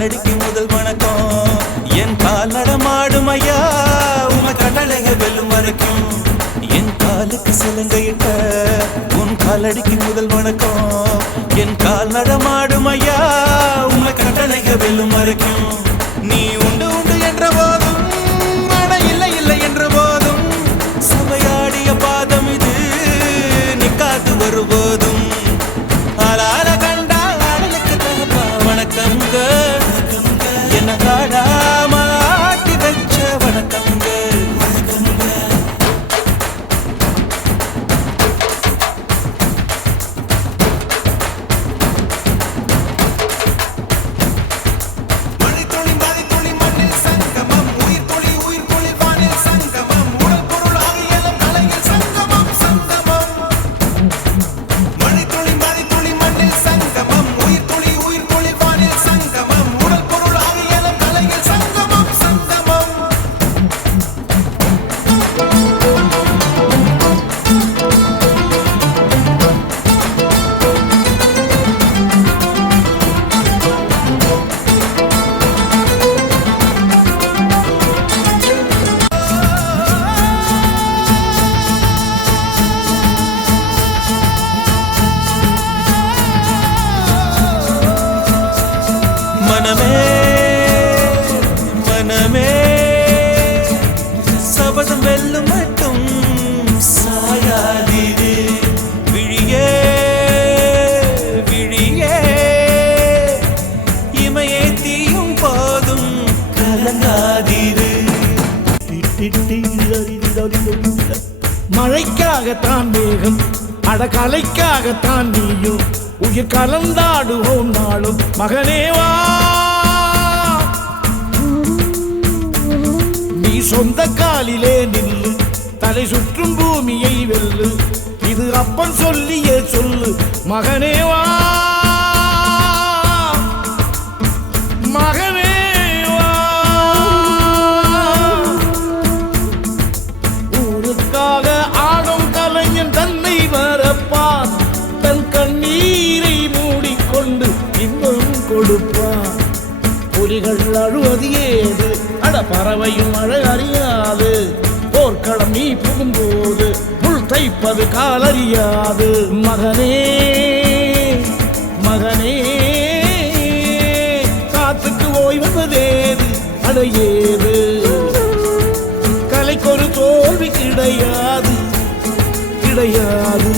காலடிக்கு முதல் வணக்கம் என் கால் நடமாடும் ஐயா உம கடலைக வெல்லும் வரைக்கும் என் காலுக்கு சிலங்கையிட்ட உன் காலடிக்கு முதல் வணக்கம் என் கால் நடமாடும் ஐயா உம கடலைக வெல்லும் வரைக்கும் நீ உண்டு உண்டு என்ற போதும் மன இல்லை இல்லை என்ற போதும் சபையாடிய பாதம் இது நிக்காது வருபோதும் ஆளார கண்டா ஆடலுக்கு தகப்பா வணக்கங்க என்ன காடாம ஆட்டி வச்ச வணக்கங்க மனமே மனமே சபதம் வெல்லும் மட்டும் சாயாதீரே விழியே விழியே இமையே தீயும் போதும் கலங்காதீரே மழைக்காகத்தான் மேகம் அடகலைக்காகத்தான் நீயும் உயிர் கலந்தாடுவோம் நாளும் மகனேவா நீ சொந்த காலிலே நில்லு தலை சுற்றும் பூமியை வெல்லு இது அப்பன் சொல்லியே சொல்லு மகனேவா மகனேவா ஊருக்காக ஆடும் கலைஞன் தன்னை வரப்பான் தன் கண்ணீரை மூடிக்கொண்டு இன்பம் கொடுப்பான் புலிகள் அழுவது ஏது அட பறவையும் அழ அறியாது போர்க்களம் நீ புகும்போது முள் தைப்பது காலறியாது மகனே மகனே காத்துக்கு ஓய்வதேது அடையேது கலைக்கொரு தோல்வி கிடையாது கிடையாது